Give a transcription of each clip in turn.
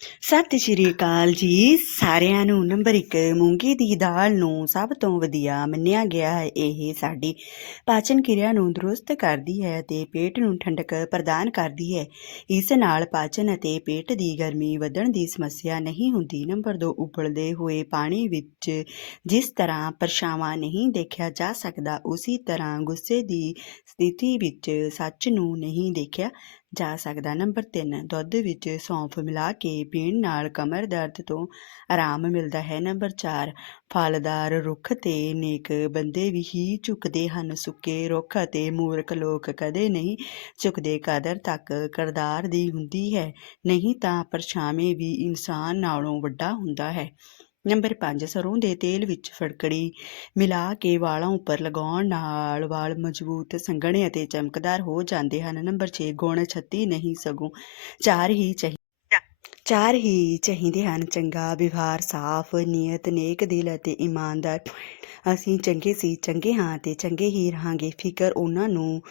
ਸਤਿ ਸ਼੍ਰੀ ਅਕਾਲ ਜੀ। ਸਾਰਿਆਂ ਨੂੰ ਨੰਬਰ 1 ਮੂੰਗੀ ਦੀ ਦਾਲ ਨੂੰ ਸਭ ਤੋਂ ਵਧੀਆ ਮੰਨਿਆ ਗਿਆ ਹੈ। ਇਹ ਸਾਡੀ ਪਾਚਨ ਕਿਰਿਆ ਨੂੰ ਦਰੁਸਤ ਕਰਦੀ ਹੈ ਤੇ ਪੇਟ ਨੂੰ ਠੰਡਕ ਪ੍ਰਦਾਨ ਕਰਦੀ ਹੈ। ਇਸ ਨਾਲ ਪਾਚਨ ਅਤੇ ਪੇਟ ਦੀ ਗਰਮੀ ਵਧਣ ਦੀ ਸਮੱਸਿਆ ਨਹੀਂ ਹੁੰਦੀ। ਨੰਬਰ 2 ਉਬਲਦੇ ਹੋਏ ਪਾਣੀ ਵਿੱਚ ਜਿਸ ਤਰ੍ਹਾਂ ਪਰਛਾਵਾਂ ਨਹੀਂ ਦੇਖਿਆ ਜਾ ਸਕਦਾ, ਉਸੇ ਤਰ੍ਹਾਂ ਗੁੱਸੇ ਦੀ ਸਥਿਤੀ ਵਿੱਚ ਸੱਚ ਨੂੰ ਨਹੀਂ ਦੇਖਿਆ ਜਾ ਸਕਦਾ। ਨੰਬਰ 3 ਦੁੱਧ ਵਿੱਚ ਸੌਂਫ ਮਿਲਾ ਕੇ ਪੀਣ ਨਾਲ ਕਮਰ ਦਰਦ ਤੋਂ ਆਰਾਮ ਮਿਲਦਾ ਹੈ। ਨੰਬਰ 4 ਫਲਦਾਰ ਰੁੱਖ ਤੇ ਨੇਕ ਬੰਦੇ ਵੀ ਹੀ ਝੁਕਦੇ ਹਨ। ਸੁੱਕੇ ਰੁੱਖ ਅਤੇ ਮੂਰਖ ਲੋਕ ਕਦੇ ਨਹੀਂ ਝੁਕਦੇ। ਕਦਰ ਤੱਕ ਕਰਦਾਰ ਦੀ ਹੁੰਦੀ ਹੈ। ਨਹੀਂ ਤਾਂ ਪਰਛਾਵੇਂ ਵੀ ਇਨਸਾਨ ਨਾਲੋਂ ਵੱਡਾ ਹੁੰਦਾ ਹੈ। ਨੰਬਰ 5 ਸਰੋਂ ਦੇ ਤੇਲ ਵਿੱਚ ਫੜਕੜੀ ਮਿਲਾ ਕੇ ਵਾਲਾਂ ਉੱਪਰ ਲਗਾਉਣ ਨਾਲ ਵਾਲ ਮਜ਼ਬੂਤ, ਸੰਘਣੇ ਅਤੇ ਚਮਕਦਾਰ ਹੋ ਜਾਂਦੇ ਹਨ। ਨੰਬਰ 6 ਗੁਣ 36 ਨਹੀਂ ਸਗੋਂ ਚਾਰ ਹੀ ਚਾਹੀਦੇ ਚਾਰ ਹੀ ਚਾਹੀਦੇ ਹਨ। ਚੰਗਾ ਵਿਵਹਾਰ, ਸਾਫ਼ ਨੀਅਤ, ਨੇਕ ਦਿਲ ਅਤੇ ਇਮਾਨਦਾਰ। ਅਸੀਂ ਚੰਗੇ ਸੀ, ਚੰਗੇ ਹਾਂ ਤੇ ਚੰਗੇ ਹੀ ਰਹਾਂਗੇ। ਫਿਕਰ ਉਹਨਾਂ ਨੂੰ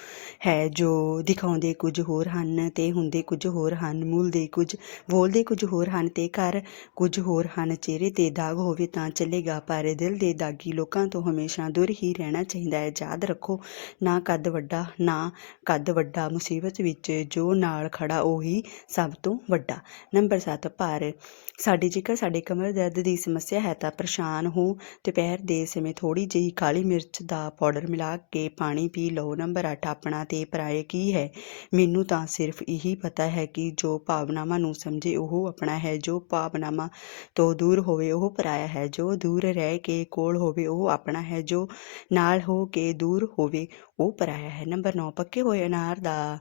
ਹੈ ਜੋ ਦਿਖਾਉਂਦੇ ਕੁਝ ਹੋਰ ਹਨ ਤੇ ਹੁੰਦੇ ਕੁਝ ਹੋਰ ਹਨ। ਮੁੱਲਦੇ ਕੁਝ, ਬੋਲਦੇ ਕੁਝ ਹੋਰ ਹਨ ਤੇ ਘਰ ਕੁਝ ਹੋਰ ਹਨ। ਚਿਹਰੇ ਤੇ ਦਾਗ ਹੋਵੇ ਤਾਂ ਚੱਲੇਗਾ, ਪਰ ਦਿਲ ਦੇ ਦਾਗੀ ਲੋਕਾਂ ਤੋਂ ਹਮੇਸ਼ਾ ਦੂਰ ਹੀ ਰਹਿਣਾ ਚਾਹੀਦਾ ਹੈ। ਯਾਦ ਰੱਖੋ, ਨਾ ਕੱਦ ਵੱਡਾ, ਨਾ ਕੱਦ ਵੱਡਾ। ਮੁਸੀਬਤ ਵਿੱਚ ਜੋ ਨਾਲ ਖੜਾ ਉਹੀ ਸਭ ਤੋਂ ਵੱਡਾ। ਨੰਬਰ 7 ਭਾਰ ਸਾਡੇ ਜੇਕਰ, ਸਾਡੇ ਕਮਰ ਦਰਦ ਦੀ ਸਮੱਸਿਆ ਹੈ ਤਾਂ ਪਰੇਸ਼ਾਨ ਹੋ। ਦੁਪਹਿਰ ਦੇ ਸਮੇਂ ਥੋੜੀ ਜਿਹੀ ਕਾਲੀ ਮਿਰਚ ਦਾ ਪਾਊਡਰ ਮਿਲਾ ਕੇ ਪਾਣੀ ਪੀ ਲਓ। ਨੰਬਰ 8 ਆਪਣਾ ਤੇ ਪਰਾਏ ਕੀ ਹੈ? ਮੈਨੂੰ ਤਾਂ ਸਿਰਫ ਇਹੀ ਪਤਾ ਹੈ ਕਿ ਜੋ ਭਾਵਨਾਵਾਂ ਨੂੰ ਸਮਝੇ ਉਹ ਆਪਣਾ ਹੈ, ਜੋ ਭਾਵਨਾਵਾਂ ਤੋਂ ਦੂਰ ਹੋਵੇ ਉਹ ਪਰਾਇਆ ਹੈ। ਜੋ ਦੂਰ ਰਹਿ ਕੇ ਕੋਲ ਹੋਵੇ ਉਹ ਆਪਣਾ ਹੈ, ਜੋ ਨਾਲ ਹੋ ਕੇ ਦੂਰ ਹੋਵੇ ਉਹ ਪਰਾਇਆ ਹੈ। ਨੰਬਰ 9 ਪੱਕੇ ਹੋਏ ਅਨਾਰ ਦਾ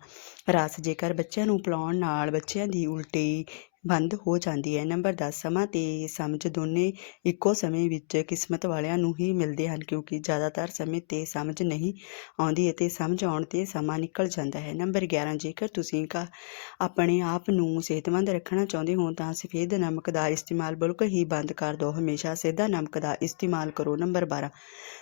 ਰਸ ਜੇਕਰ ਬੱਚਿਆਂ ਨੂੰ ਪਿਲਾਉਣ ਨਾਲ ਬੱਚਿਆਂ ਦੀ ਉਲਟੀ ਬੰਦ ਹੋ ਜਾਂਦੀ ਹੈ। ਨੰਬਰ 10 ਸਮਾਂ ਤੇ ਸਮਝ ਦੋਨੇ ਇੱਕੋ ਸਮੇਂ ਵਿੱਚ ਕਿਸਮਤ ਵਾਲਿਆਂ ਨੂੰ ਹੀ ਮਿਲਦੇ ਹਨ, ਕਿਉਂਕਿ ਜ਼ਿਆਦਾਤਰ ਸਮੇਂ ਤੇ ਸਮਝ ਨਹੀਂ ਆਉਂਦੀ ਅਤੇ ਸਮਝ ਆਉਣ ਤੇ ਸਮਾਂ ਨਿਕਲ ਜਾਂਦਾ ਹੈ। ਨੰਬਰ 11 ਜੇਕਰ ਤੁਸੀਂ ਕਾ ਆਪਣੇ ਆਪ ਨੂੰ ਸਿਹਤਮੰਦ ਰੱਖਣਾ ਚਾਹੁੰਦੇ ਹੋ, ਤਾਂ ਸਫੇਦ ਨਮਕ ਦਾ ਇਸਤੇਮਾਲ ਬਿਲਕੁਲ ਹੀ ਬੰਦ ਕਰ ਦਿਓ। ਹਮੇਸ਼ਾ ਸਿੱਧਾ ਨਮਕ ਦਾ ਇਸਤੇਮਾਲ ਕਰੋ। ਨੰਬਰ 12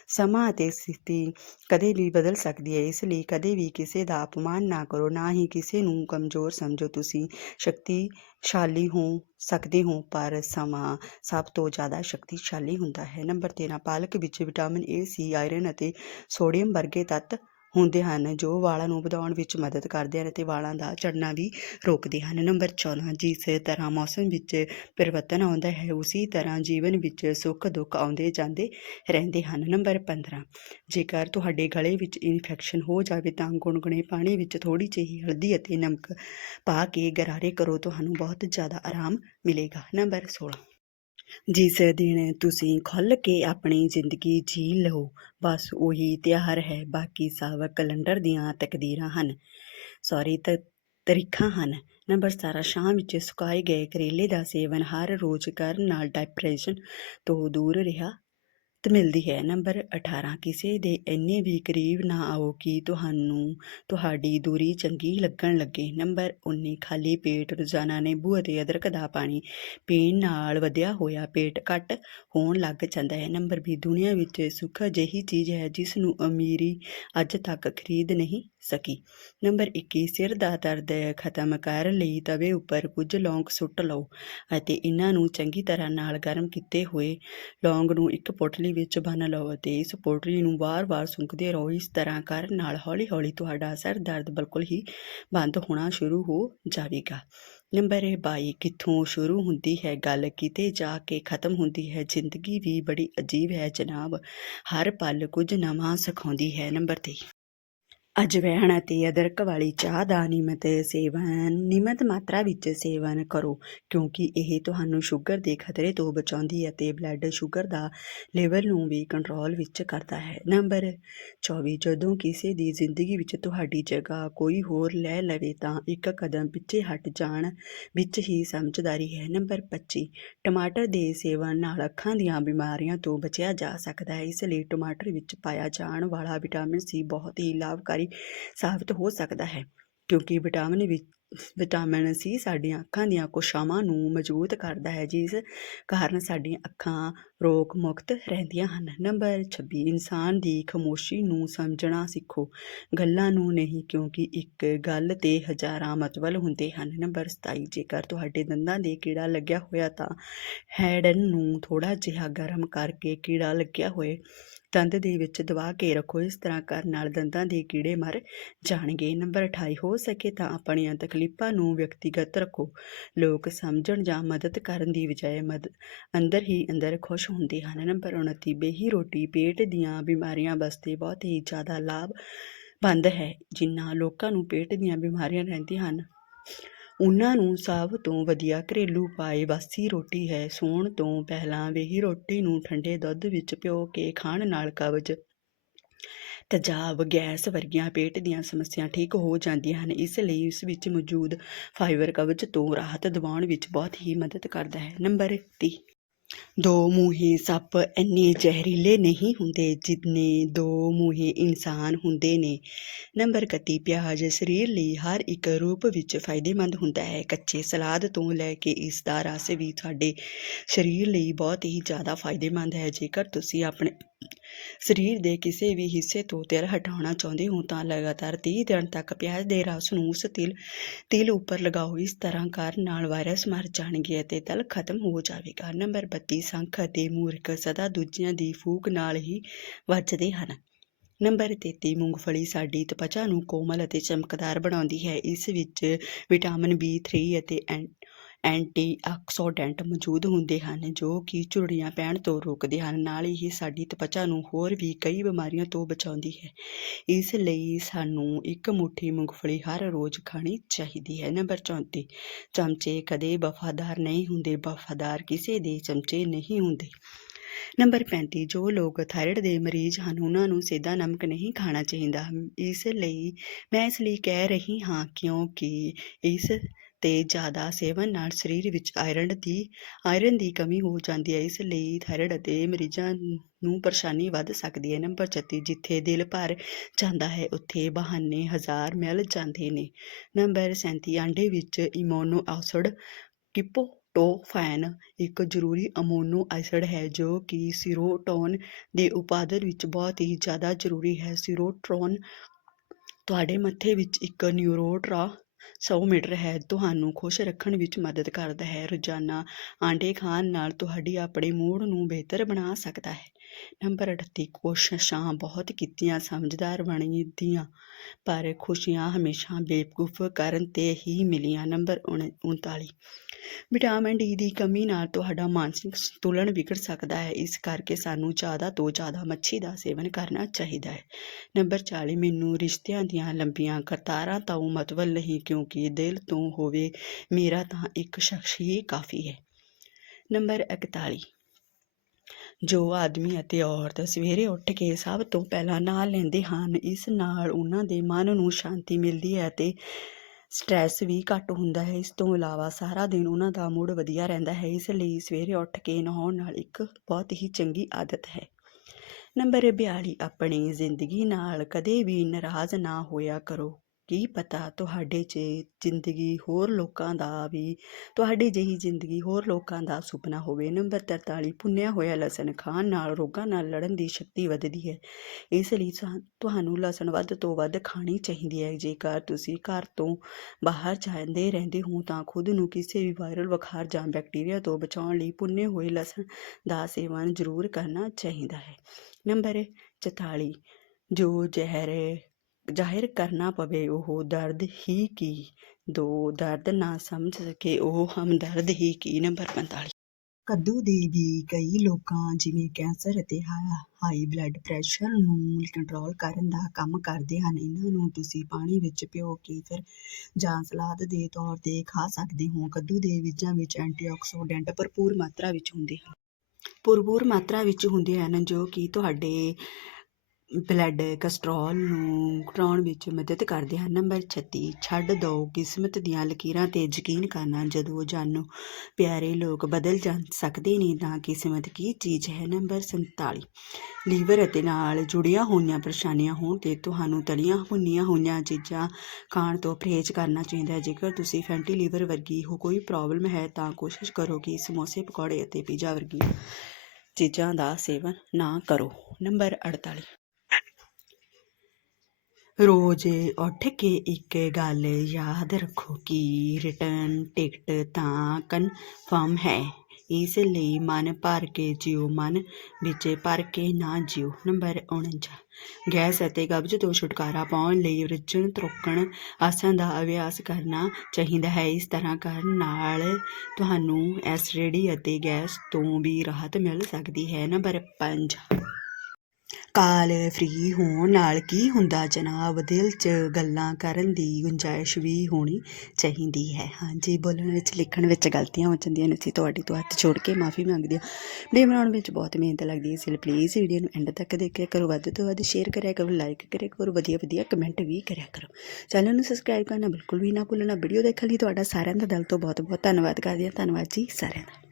ਸਮਾਂ ਅਤੇ ਸਥਿਤੀ ਕਦੇ ਵੀ ਬਦਲ ਸਕਦੀ ਹੈ। ਇਸ ਲਈ ਕਦੇ ਵੀ ਕਿਸੇ ਦਾ ਅਪਮਾਨ ਨਾ ਕਰੋ, ਨਾ ਹੀ ਕਿਸੇ ਨੂੰ ਕਮਜ਼ੋਰ ਸਮਝੋ। ਤੁਸੀਂ ਸ਼ਕਤੀਸ਼ਾਲੀ ਹੋ ਸਕਦੇ ਹੋ, ਪਰ ਸਮਾਂ ਸਭ ਤੋਂ ਜ਼ਿਆਦਾ ਸ਼ਕਤੀਸ਼ਾਲੀ ਹੁੰਦਾ ਹੈ। ਨੰਬਰ 13 ਪਾਲਕ ਵਿੱਚ ਵਿਟਾਮਿਨ ਏ ਸੀ ਆਇਰਨ ਅਤੇ ਸੋਡੀਅਮ ਵਰਗੇ ਤੱਤ ਹੁੰਦੇ ਹਨ, ਜੋ ਵਾਲਾਂ ਨੂੰ ਵਧਾਉਣ ਵਿੱਚ ਮਦਦ ਕਰਦੇ ਹਨ ਅਤੇ ਵਾਲਾਂ ਦਾ ਝੜਨਾ ਵੀ ਰੋਕਦੇ ਹਨ। ਨੰਬਰ 14 ਜਿਸ ਤਰ੍ਹਾਂ ਮੌਸਮ ਵਿੱਚ ਪਰਿਵਰਤਨ ਆਉਂਦਾ ਹੈ, ਉਸੇ ਤਰ੍ਹਾਂ ਜੀਵਨ ਵਿੱਚ ਸੁੱਖ ਦੁੱਖ ਆਉਂਦੇ ਜਾਂਦੇ ਰਹਿੰਦੇ ਹਨ। ਨੰਬਰ 15 ਜੇਕਰ ਤੁਹਾਡੇ ਗਲੇ ਵਿੱਚ ਇਨਫੈਕਸ਼ਨ ਹੋ ਜਾਵੇ ਤਾਂ ਗੁਣਗੁਣੇ ਪਾਣੀ ਵਿੱਚ ਥੋੜੀ ਜਿਹੀ ਹਲਦੀ ਅਤੇ ਨਮਕ ਪਾ ਕੇ ਗਰਾਰੇ ਕਰੋ, ਤੁਹਾਨੂੰ ਬਹੁਤ ਜ਼ਿਆਦਾ ਆਰਾਮ ਮਿਲੇਗਾ। ਨੰਬਰ 16 ਜਿਸ ਦਿਨ ਤੁਸੀਂ ਖੁੱਲ੍ਹ ਕੇ ਆਪਣੀ ਜ਼ਿੰਦਗੀ ਜੀ ਲਓ, ਬਸ ਉਹੀ ਤਿਉਹਾਰ ਹੈ। ਬਾਕੀ ਸਭ ਕੈਲੰਡਰ ਦੀਆਂ ਤਕਦੀਰਾਂ ਹਨ। ਸੌਰੀ ਤ, ਤਰੀਖਾਂ ਹਨ। ਨੰਬਰ 17 ਸ਼ਾਮ ਵਿੱਚ ਸੁਕਾਏ ਗਏ ਕਰੇਲੇ ਦਾ ਸੇਵਨ ਹਰ ਰੋਜ਼ ਕਰਨ ਨਾਲ ਡਿਪਰੈਸ਼ਨ ਤੋਂ ਦੂਰ ਰਿਹਾ। ਤੇ ਮਿਲਦੀ ਹੈ ਨੰਬਰ 18 ਕਿਸੇ ਦੇ ਇੰਨੇ ਵੀ ਕਰੀਬ ਨਾ ਆਓ ਕਿ ਤੁਹਾਨੂੰ ਤੁਹਾਡੀ ਦੂਰੀ ਚੰਗੀ ਲੱਗਣ ਲੱਗੇ। ਨੰਬਰ 19 ਖਾਲੀ ਪੇਟ ਰੋਜ਼ਾਨਾ ਨਿੰਬੂ ਅਤੇ ਅਦਰਕ ਦਾ ਪਾਣੀ ਪੀਣ ਨਾਲ ਵਧਿਆ ਹੋਇਆ ਪੇਟ ਘੱਟ ਹੋਣ ਲੱਗ ਜਾਂਦਾ ਹੈ। ਨੰਬਰ 20 ਦੁਨੀਆ ਵਿੱਚ ਸੁੱਖ ਅਜਿਹੀ ਚੀਜ਼ ਹੈ ਜਿਸ ਨੂੰ ਅਮੀਰੀ ਅੱਜ ਤੱਕ ਖਰੀਦ ਨਹੀਂ ਸਕੀ। ਨੰਬਰ 21 ਸਿਰ ਦਾ ਦਰਦ ਖਤਮ ਕਰਨ ਲਈ ਤਵੇ ਉੱਪਰ ਕੁਝ ਲੌਂਗ ਸੁੱਟ ਲਓ ਅਤੇ ਇਹਨਾਂ ਨੂੰ ਚੰਗੀ ਤਰ੍ਹਾਂ ਨਾਲ ਗਰਮ ਕੀਤੇ ਹੋਏ ਲੌਂਗ ਨੂੰ ਇੱਕ ਪੋਟਲੀ ਵਿੱਚ ਬੰਨ ਲਓ ਅਤੇ ਇਸ ਪੋਟਲੀ ਨੂੰ ਵਾਰ-ਵਾਰ ਸੁੰਘਦੇ ਰਹੋ। ਇਸ ਤਰ੍ਹਾਂ ਕਰਨ ਨਾਲ ਹੌਲੀ-ਹੌਲੀ ਤੁਹਾਡਾ ਸਿਰ ਦਰਦ ਬਿਲਕੁਲ ਹੀ ਬੰਦ ਹੋਣਾ ਸ਼ੁਰੂ ਹੋ ਜਾਵੇਗਾ। ਨੰਬਰ 22 ਕਿੱਥੋਂ ਸ਼ੁਰੂ ਹੁੰਦੀ ਹੈ ਗੱਲ? ਕਿਤੇ ਜਾ ਕੇ ਖਤਮ ਹੁੰਦੀ ਹੈ। ਜ਼ਿੰਦਗੀ ਵੀ ਬੜੀ ਅਜੀਬ ਹੈ ਜਨਾਬ। ਹਰ ਪਲ ਕੁਝ ਨਵਾਂ ਸਿਖਾਉਂਦੀ ਹੈ। ਨੰਬਰ 23 ਅਜਵੈਣ ਅਤੇ ਅਦਰਕ ਵਾਲੀ ਚਾਹ ਦਾ ਨਿਯਮਤ ਸੇਵਨ ਨਿਯਮਤ ਮਾਤਰਾ ਵਿੱਚ ਸੇਵਨ ਕਰੋ, ਕਿਉਂਕਿ ਇਹ ਤੁਹਾਨੂੰ ਸ਼ੂਗਰ ਦੇ ਖਤਰੇ ਤੋਂ ਬਚਾਉਂਦੀ ਹੈ ਅਤੇ ਬਲੱਡ ਸ਼ੂਗਰ ਦਾ ਲੈਵਲ ਨੂੰ ਵੀ ਕੰਟਰੋਲ ਵਿੱਚ ਕਰਦਾ ਹੈ। ਨੰਬਰ 24 ਜਦੋਂ ਕਿਸੇ ਦੀ ਜ਼ਿੰਦਗੀ ਵਿੱਚ ਤੁਹਾਡੀ ਜਗ੍ਹਾ ਕੋਈ ਹੋਰ ਲੈ ਲਵੇ ਤਾਂ ਇੱਕ ਕਦਮ ਪਿੱਛੇ ਹਟ ਜਾਣ ਵਿੱਚ ਹੀ ਸਮਝਦਾਰੀ ਹੈ। ਨੰਬਰ 25 ਟਮਾਟਰ ਦੇ ਸੇਵਨ ਨਾਲ ਅੱਖਾਂ ਦੀਆਂ ਬਿਮਾਰੀਆਂ ਤੋਂ ਬਚਿਆ ਜਾ ਸਕਦਾ ਹੈ, ਇਸ ਲਈ ਟਮਾਟਰ ਵਿੱਚ ਪਾਇਆ ਜਾਣ ਵਾਲਾ ਵਿਟਾਮਿਨ ਸੀ ਬਹੁਤ ਹੀ ਲਾਭਕਾਰੀ ਸਾਬਤ ਹੋ ਸਕਦਾ ਹੈ, ਕਿਉਂਕਿ ਵਿਟਾਮਿਨ ਵਿੱਚ ਵਿਟਾਮਿਨ ਸੀ ਸਾਡੀਆਂ ਅੱਖਾਂ ਦੀਆਂ, ਕੋਸ਼ਾਵਾਂ ਨੂੰ ਮਜ਼ਬੂਤ ਕਰਦਾ ਹੈ, ਜਿਸ ਕਾਰਨ ਸਾਡੀਆਂ ਅੱਖਾਂ ਰੋਗ ਮੁਕਤ ਰਹਿੰਦੀਆਂ ਹਨ। ਨੰਬਰ 26 ਇਨਸਾਨ ਦੀ ਖਾਮੋਸ਼ੀ ਨੂੰ ਸਮਝਣਾ ਸਿੱਖੋ। ਗੱਲਾਂ ਨੂੰ ਨਹੀਂ, ਕਿਉਂਕਿ ਇੱਕ ਗੱਲ ਤੇ ਹਜ਼ਾਰਾਂ ਮਤਲਬ ਹੁੰਦੇ ਹਨ। ਨੰਬਰ 27 ਜੇਕਰ ਤੁਹਾਡੇ ਦੰਦਾਂ ਦੇ ਕੀੜਾ ਲੱਗਿਆ ਹੋਇਆ ਤਾਂ ਹੈਡਨ ਨੂੰ ਥੋੜਾ ਜਿਹਾ ਗਰਮ ਕਰਕੇ ਕੀੜਾ ਲੱਗਿਆ ਹੋਏ ਦੰਦ ਦੇ ਵਿੱਚ ਦਬਾ ਕੇ ਰੱਖੋ। ਇਸ ਤਰ੍ਹਾਂ ਕਰਨ ਨਾਲ ਦੰਦਾਂ ਦੇ ਕੀੜੇ ਮਰ ਜਾਣਗੇ। ਨੰਬਰ 28 ਹੋ ਸਕੇ ਤਾਂ ਆਪਣੀਆਂ ਤਕਲੀਫਾਂ ਨੂੰ ਵਿਅਕਤੀਗਤ ਰੱਖੋ। ਲੋਕ ਸਮਝਣ ਜਾਂ ਮਦਦ ਕਰਨ ਦੀ ਬਜਾਏ ਮਦ ਅੰਦਰ ਹੀ ਅੰਦਰ ਖੁਸ਼ ਹੁੰਦੇ ਹਨ। ਨੰਬਰ 29 ਬੇਹੀ ਰੋਟੀ ਪੇਟ ਦੀਆਂ ਬਿਮਾਰੀਆਂ ਵਾਸਤੇ ਬਹੁਤ ਹੀ ਜ਼ਿਆਦਾ ਲਾਭਵੰਦ ਹੈ ਜਿਨ੍ਹਾਂ ਲੋਕਾਂ ਨੂੰ ਪੇਟ ਦੀਆਂ ਬਿਮਾਰੀਆਂ ਰਹਿੰਦੀਆਂ ਹਨ। ਉਹਨਾਂ ਨੂੰ ਸਭ ਤੋਂ ਵਧੀਆ ਘਰੇਲੂ ਉਪਾਅ ਬਾਸੀ ਰੋਟੀ ਹੈ। ਸੌਣ ਤੋਂ ਪਹਿਲਾਂ ਬੇਹੀ ਰੋਟੀ ਨੂੰ ਠੰਡੇ ਦੁੱਧ ਵਿੱਚ ਭਿਓ ਕੇ ਖਾਣ ਨਾਲ ਕਬਜ਼, ਤੇਜ਼ਾਬ, ਗੈਸ ਵਰਗੀਆਂ ਪੇਟ ਦੀਆਂ ਸਮੱਸਿਆ ਠੀਕ ਹੋ ਜਾਂਦੀਆਂ ਹਨ। ਇਸ ਲਈ ਇਸ ਵਿੱਚ ਮੌਜੂਦ ਫਾਈਬਰ ਕਬਜ਼ ਤੋਂ ਰਾਹਤ ਦਿਵਾਉਣ ਵਿੱਚ ਬਹੁਤ ਹੀ ਮਦਦ ਕਰਦਾ ਹੈ। ਨੰਬਰ 30 ਦੋ ਮੂੰਹੇ ਸੱਪ ਇੰਨੇ ਜ਼ਹਿਰੀਲੇ ਨਹੀਂ ਹੁੰਦੇ ਜਿੰਨੇ ਦੋ ਮੂੰਹੇ ਇਨਸਾਨ ਹੁੰਦੇ ਨੇ। ਨੰਬਰ 31 ਪਿਆਜ਼ ਸਰੀਰ ਲਈ ਹਰ ਇੱਕ ਰੂਪ ਵਿੱਚ ਫਾਇਦੇਮੰਦ ਹੁੰਦਾ ਹੈ। ਕੱਚੇ ਸਲਾਦ ਤੋਂ ਲੈ ਕੇ ਇਸ ਦਾ ਰਸ ਵੀ ਸਾਡੇ ਸਰੀਰ ਲਈ ਬਹੁਤ ਹੀ ਜ਼ਿਆਦਾ ਫਾਇਦੇਮੰਦ ਹੈ। ਜੇਕਰ ਤੁਸੀਂ ਆਪਣੇ ਸਰੀਰ ਦੇ ਕਿਸੇ ਵੀ ਹਿੱਸੇ ਤੋਂ ਤਿਲ ਹਟਾਉਣਾ ਚਾਹੁੰਦੇ ਹੋ ਤਾਂ ਲਗਾਤਾਰ 30 ਦਿਨ ਤੱਕ ਪਿਆਜ਼ ਦੇ ਰਸ ਨੂੰ ਉਸ ਤਿਲ ਤਿਲ ਉੱਪਰ ਲਗਾਓ, ਇਸ ਤਰ੍ਹਾਂ ਕਰਨ ਨਾਲ ਵਾਇਰਸ ਮਰ ਜਾਣਗੇ ਅਤੇ ਤਿਲ ਖਤਮ ਹੋ ਜਾਵੇਗਾ। ਨੰਬਰ 32 ਸੰਖ ਅਤੇ ਮੂਰਖ ਸਦਾ ਦੂਜਿਆਂ ਦੀ ਫੂਕ ਨਾਲ ਹੀ ਵੱਜਦੇ ਹਨ। ਨੰਬਰ 33 ਮੂੰਗਫਲੀ ਸਾਡੀ ਤਪਚਾ ਨੂੰ ਕੋਮਲ ਅਤੇ ਚਮਕਦਾਰ ਬਣਾਉਂਦੀ ਹੈ। ਇਸ ਵਿੱਚ ਵਿਟਾਮਿਨ B3 ਅਤੇ ਐਂ- ਐਂਟੀਆਕਸੀਡੈਂਟ ਮੌਜੂਦ ਹੁੰਦੇ ਹਨ, ਜੋ ਕਿ ਝੁਰੜੀਆਂ ਪੈਣ ਤੋਂ ਰੋਕਦੇ ਹਨ। ਨਾਲ ਹੀ ਸਾਡੀ ਤਵਚਾ ਨੂੰ ਹੋਰ ਵੀ ਕਈ ਬਿਮਾਰੀਆਂ ਤੋਂ ਬਚਾਉਂਦੀ ਹੈ। ਇਸ ਲਈ ਸਾਨੂੰ ਇੱਕ ਮੁੱਠੀ ਮੂੰਗਫਲੀ ਹਰ ਰੋਜ਼ ਖਾਣੀ ਚਾਹੀਦੀ ਹੈ। ਨੰਬਰ 34 ਚਮਚੇ ਕਦੇ ਵਫਾਦਾਰ ਨਹੀਂ ਹੁੰਦੇ। ਵਫਾਦਾਰ ਕਿਸੇ ਦੇ ਚਮਚੇ ਨਹੀਂ ਹੁੰਦੇ। ਨੰਬਰ 35 ਜੋ ਲੋਕ ਥਾਇਰਡ ਦੇ ਮਰੀਜ਼ ਹਨ, ਉਹਨਾਂ ਨੂੰ ਸਿੱਧਾ ਨਮਕ ਨਹੀਂ ਖਾਣਾ ਚਾਹੀਦਾ। ਇਸ ਲਈ ਮੈਂ ਇਸ ਲਈ ਕਹਿ ਰਹੀ ਹਾਂ ਕਿਉਂਕਿ ਇਸ ਤੇ ਜ਼ਿਆਦਾ ਸੇਵਨ ਨਾਲ ਸਰੀਰ ਵਿੱਚ ਆਇਰਨ ਦੀ ਆਇਰਨ ਦੀ ਕਮੀ ਹੋ ਜਾਂਦੀ ਹੈ, ਇਸ ਲਈ ਥਾਇਰਾਇਡ ਅਤੇ ਮਰੀਜ਼ਾਂ ਨੂੰ ਪਰੇਸ਼ਾਨੀ ਵੱਧ ਸਕਦੀ ਹੈ। ਨੰਬਰ 36 ਜਿੱਥੇ ਦਿਲ ਭਰ ਜਾਂਦਾ ਹੈ, ਉੱਥੇ ਬਹਾਨੇ ਹਜ਼ਾਰ ਮਿਲ ਜਾਂਦੇ ਨੇ। ਨੰਬਰ 37 ਆਂਡੇ ਵਿੱਚ ਇਮੋਨੋ ਐਸਿਡ ਕਿਪੋਟੋਫੈਨ ਇੱਕ ਜ਼ਰੂਰੀ ਅਮੋਨੋ ਐਸਿਡ ਹੈ, ਜੋ ਕਿ ਸੀਰੋਟੋਨ ਦੇ ਉਤਪਾਦਨ ਵਿੱਚ ਬਹੁਤ ਹੀ ਜ਼ਿਆਦਾ ਜ਼ਰੂਰੀ ਹੈ। ਸੀਰੋਟੋਨ ਤੁਹਾਡੇ ਮੱਥੇ ਵਿੱਚ ਇੱਕ ਨਿਊਰੋਟਰਾ ਸੌ ਮੀਟਰ ਹੈ, ਤੁਹਾਨੂੰ ਖੁਸ਼ ਰੱਖਣ ਵਿੱਚ ਮਦਦ ਕਰਦਾ ਹੈ। ਰੋਜ਼ਾਨਾ ਆਂਡੇ ਖਾਣ ਨਾਲ ਤੁਹਾਡੀ ਆਪਣੇ ਮੂਡ ਨੂੰ ਬਿਹਤਰ ਬਣਾ ਸਕਦਾ ਹੈ। ਨੰਬਰ 38 ਕੋਸ਼ਿਸ਼ਾਂ ਬਹੁਤ ਕੀਤੀਆਂ, ਸਮਝਦਾਰ ਬਣਦੀਆਂ ਪਰ ਖੁਸ਼ੀਆਂ ਹਮੇਸ਼ਾ ਬੇਵਕੂਫ ਕਰਨ ਤੇ ਹੀ ਮਿਲੀਆਂ। ਨੰਬਰ 39 ਵਿਟਾਮਿਨ ਡੀ ਦੀ ਕਮੀ ਨਾਲ ਤੁਹਾਡਾ ਮਾਨਸਿਕ ਸੰਤੁਲਨ ਵਿਗੜ ਸਕਦਾ ਹੈ। ਇਸ ਕਰਕੇ ਸਾਨੂੰ ਜ਼ਿਆਦਾ ਤੋਂ ਜ਼ਿਆਦਾ ਮੱਛੀ ਦਾ ਸੇਵਨ ਕਰਨਾ ਚਾਹੀਦਾ ਹੈ। ਨੰਬਰ 40 ਮੈਨੂੰ ਰਿਸ਼ਤਿਆਂ ਦੀਆਂ ਲੰਬੀਆਂ ਕਤਾਰਾਂ ਤੋਂ ਮਤਵਲ ਨਹੀਂ ਕਿਉਂਕਿ ਦਿਲ ਤੋਂ ਹੋਵੇ ਮੇਰਾ ਤਾਂ ਇੱਕ ਸ਼ਖਸ ਹੀ ਕਾਫੀ ਹੈ। ਨੰਬਰ 41 ਜੋ ਆਦਮੀ ਅਤੇ ਔਰਤ ਸਵੇਰੇ ਉੱਠ ਕੇ ਸਭ ਤੋਂ ਪਹਿਲਾਂ ਨਹਾ ਲੈਂਦੇ ਹਨ, ਇਸ ਨਾਲ ਉਹਨਾਂ ਦੇ ਮਨ ਨੂੰ ਸ਼ਾਂਤੀ ਮਿਲਦੀ ਹੈ ਅਤੇ ਸਟਰੈੱਸ ਵੀ ਘੱਟ ਹੁੰਦਾ ਹੈ। ਇਸ ਤੋਂ ਇਲਾਵਾ ਸਾਰਾ ਦਿਨ ਉਹਨਾਂ ਦਾ ਮੂਡ ਵਧੀਆ ਰਹਿੰਦਾ ਹੈ। ਇਸ ਲਈ ਸਵੇਰੇ ਉੱਠ ਕੇ ਨਹਾਉਣ ਨਾਲ ਇੱਕ ਬਹੁਤ ਹੀ ਚੰਗੀ ਆਦਤ ਹੈ। ਨੰਬਰ 42 ਆਪਣੀ ਜ਼ਿੰਦਗੀ ਨਾਲ ਕਦੇ ਵੀ ਨਾਰਾਜ਼ ਨਾ ਹੋਇਆ ਕਰੋ। ਕੀ ਪਤਾ ਤੁਹਾਡੇ 'ਚ ਜ਼ਿੰਦਗੀ ਹੋਰ ਲੋਕਾਂ ਦਾ ਵੀ, ਤੁਹਾਡੀ ਜਿਹੀ ਜ਼ਿੰਦਗੀ ਹੋਰ ਲੋਕਾਂ ਦਾ ਸੁਪਨਾ ਹੋਵੇ। ਨੰਬਰ 43 ਭੁੰਨਿਆ ਹੋਇਆ ਲਸਣ ਖਾਣ ਨਾਲ ਰੋਗਾਂ ਨਾਲ ਲੜਨ ਦੀ ਸ਼ਕਤੀ ਵੱਧਦੀ ਹੈ। ਇਸ ਲਈ ਸਾ- ਤੁਹਾਨੂੰ ਲਸਣ ਵੱਧ ਤੋਂ ਵੱਧ ਖਾਣੀ ਚਾਹੀਦੀ ਹੈ। ਜੇਕਰ ਤੁਸੀਂ ਘਰ ਤੋਂ ਬਾਹਰ ਜਾਂਦੇ ਰਹਿੰਦੇ ਹੋ, ਤਾਂ ਖੁਦ ਨੂੰ ਕਿਸੇ ਵੀ ਵਾਇਰਲ, ਬੁਖਾਰ ਜਾਂ ਬੈਕਟੀਰੀਆ ਤੋਂ ਬਚਾਉਣ ਲਈ ਭੁੰਨੇ ਹੋਏ ਲਸਣ ਦਾ ਸੇਵਨ ਜ਼ਰੂਰ ਕਰਨਾ ਚਾਹੀਦਾ ਹੈ। ਨੰਬਰ 44 ਜੋ ਜ਼ਹਿਰ ਜ਼ਾਹਿਰ ਕਰਨਾ ਪਵੇ, ਉਹ ਦਰਦ ਹੀ ਕੀ? ਦੋ, ਦਰਦ ਨਾ ਸਮਝ ਸਕੇ, ਉਹ ਹਮਦਰਦ ਹੀ ਕੀ? ਨੰਬਰ 45 ਕੱਦੂ ਦੇ ਵੀ ਕਈ ਲੋਕਾਂ, ਜਿਵੇਂ ਕੈਂਸਰ ਅਤੇ ਹਾ- ਹਾਈ ਬਲੱਡ ਪ੍ਰੈਸ਼ਰ ਨੂੰ ਕੰਟਰੋਲ ਕਰਨ ਦਾ ਕੰਮ ਕਰਦੇ ਹਨ। ਇਹਨਾਂ ਨੂੰ ਤੁਸੀਂ ਪਾਣੀ ਵਿੱਚ ਭਿਓ ਕੇ ਫਿਰ ਜਾਂ ਸਲਾਦ ਦੇ ਤੌਰ ਤੇ ਖਾ ਸਕਦੇ ਹੋ। ਕੱਦੂ ਦੇ ਬੀਜਾਂ ਵਿੱਚ ਐਂਟੀਆਕਸੀਡੈਂਟ ਭਰਪੂਰ ਮਾਤਰਾ ਵਿੱਚ ਹੁੰਦੇ ਹਨ। ਭਰਪੂਰ ਮਾਤਰਾ ਵਿੱਚ ਹੁੰਦੇ ਹਨ, ਜੋ ਕਿ ਤੁਹਾਡੇ ਬਲੱਡ ਕਸਟਰੋਲ ਨੂੰ ਘਟਾਉਣ ਵਿੱਚ ਮਦਦ ਕਰਦੇ ਹਨ। ਨੰਬਰ 36 ਛੱਡ ਦਿਓ। ਕਿਸਮਤ ਦੀਆਂ ਲਕੀਰਾਂ 'ਤੇ ਯਕੀਨ ਕਰਨਾ। ਜਦੋਂ ਜਾਨੋ, ਪਿਆਰੇ ਲੋਕ ਬਦਲ ਜਾ ਸਕਦੇ ਨੇ ਤਾਂ ਕਿਸਮਤ ਕੀ ਚੀਜ਼ ਹੈ? ਨੰਬਰ 47 ਲੀਵਰ ਅਤੇ ਨਾਲ ਜੁੜੀਆਂ ਹੋਈਆਂ ਪਰੇਸ਼ਾਨੀਆਂ ਹੋਣ 'ਤੇ ਤੁਹਾਨੂੰ ਤਲੀਆਂ ਭੁੰਨੀਆਂ ਹੋਈਆਂ ਚੀਜ਼ਾਂ ਖਾਣ ਤੋਂ ਪਰਹੇਜ਼ ਕਰਨਾ ਚਾਹੀਦਾ ਹੈ। ਜੇਕਰ ਤੁਸੀਂ ਫੈਂਟੀ ਲੀਵਰ ਵਰਗੀ ਹੋ, ਕੋਈ ਪ੍ਰੋਬਲਮ ਹੈ ਤਾਂ ਕੋਸ਼ਿਸ਼ ਕਰੋ ਕਿ ਸਮੋਸੇ, ਪਕੌੜੇ ਅਤੇ ਪੀਜ਼ਾ ਵਰਗੀਆਂ ਚੀਜ਼ਾਂ ਦਾ ਸੇਵਨ ਨਾ ਕਰੋ। ਨੰਬਰ 48 ਰੋਜ਼ ਉੱਠ ਕੇ ਇੱਕ ਗੱਲ ਯਾਦ ਰੱਖੋ ਕਿ ਰਿਟਰਨ ਟਿਕਟ ਤਾਂ ਕਨਫਰਮ ਹੈ। ਇਸ ਲਈ ਮਨ ਭਰ ਕੇ ਜਿਓ ਮਨ ਵਿੱਚ ਭਰ ਕੇ ਨਾ ਜਿਓ ਨੰਬਰ 49 ਗੈਸ ਅਤੇ ਕਬਜ਼ ਤੋਂ ਛੁਟਕਾਰਾ ਪਾਉਣ ਲਈ ਵਰਜਨ ਤਰੋਕਣ ਆਸਣ ਦਾ ਅਭਿਆਸ ਕਰਨਾ ਚਾਹੀਦਾ ਹੈ। ਇਸ ਤਰ੍ਹਾਂ ਕਰਨ ਨਾਲ ਤੁਹਾਨੂੰ ਐਸਿਡਿਟੀ ਅਤੇ ਗੈਸ ਤੋਂ ਵੀ ਰਾਹਤ ਮਿਲ ਸਕਦੀ ਹੈ। ਨੰਬਰ 5 ਕਾਲ ਫ੍ਰੀ ਹੋਣ ਨਾਲ ਕੀ ਹੁੰਦਾ ਜਨਾਬ? ਦਿਲ 'ਚ ਗੱਲਾਂ ਕਰਨ ਦੀ ਗੁੰਜਾਇਸ਼ ਵੀ ਹੋਣੀ ਚਾਹੀਦੀ ਹੈ। ਹਾਂਜੀ, ਬੋਲਣ ਵਿੱਚ, ਲਿਖਣ ਵਿੱਚ ਗਲਤੀਆਂ ਹੋ ਜਾਂਦੀਆਂ ਨੇ। ਅਸੀਂ ਤੁਹਾਡੇ ਤੋਂ ਹੱਥ ਜੋੜ ਕੇ ਮਾਫੀ ਮੰਗਦੇ ਹਾਂ। ਵੀਡੀਓ ਬਣਾਉਣ ਵਿੱਚ ਬਹੁਤ ਮਿਹਨਤ ਲੱਗਦੀ ਹੈ। ਇਸ ਲਈ ਪਲੀਜ਼ ਵੀਡੀਓ ਨੂੰ ਐਂਡ ਤੱਕ ਦੇਖਿਆ ਕਰੋ। ਵੱਧ ਤੋਂ ਵੱਧ ਸ਼ੇਅਰ ਕਰਿਆ ਕਰੋ ਲਾਈਕ ਕਰਿਆ ਕਰੋ ਵਧੀਆ ਵਧੀਆ ਕਮੈਂਟ ਵੀ ਕਰਿਆ ਕਰੋ। ਚੈਨਲ ਨੂੰ ਸਬਸਕ੍ਰਾਈਬ ਕਰਨਾ ਬਿਲਕੁਲ ਵੀ ਨਾ ਭੁੱਲਣਾ। ਵੀਡੀਓ ਦੇਖਣ ਲਈ ਤੁਹਾਡਾ ਸਾਰਿਆਂ ਦਾ ਦਿਲ ਤੋਂ ਬਹੁਤ ਬਹੁਤ ਧੰਨਵਾਦ ਕਰਦੇ ਹਾਂ। ਧੰਨਵਾਦ ਜੀ ਸਾਰਿਆਂ ਦਾ।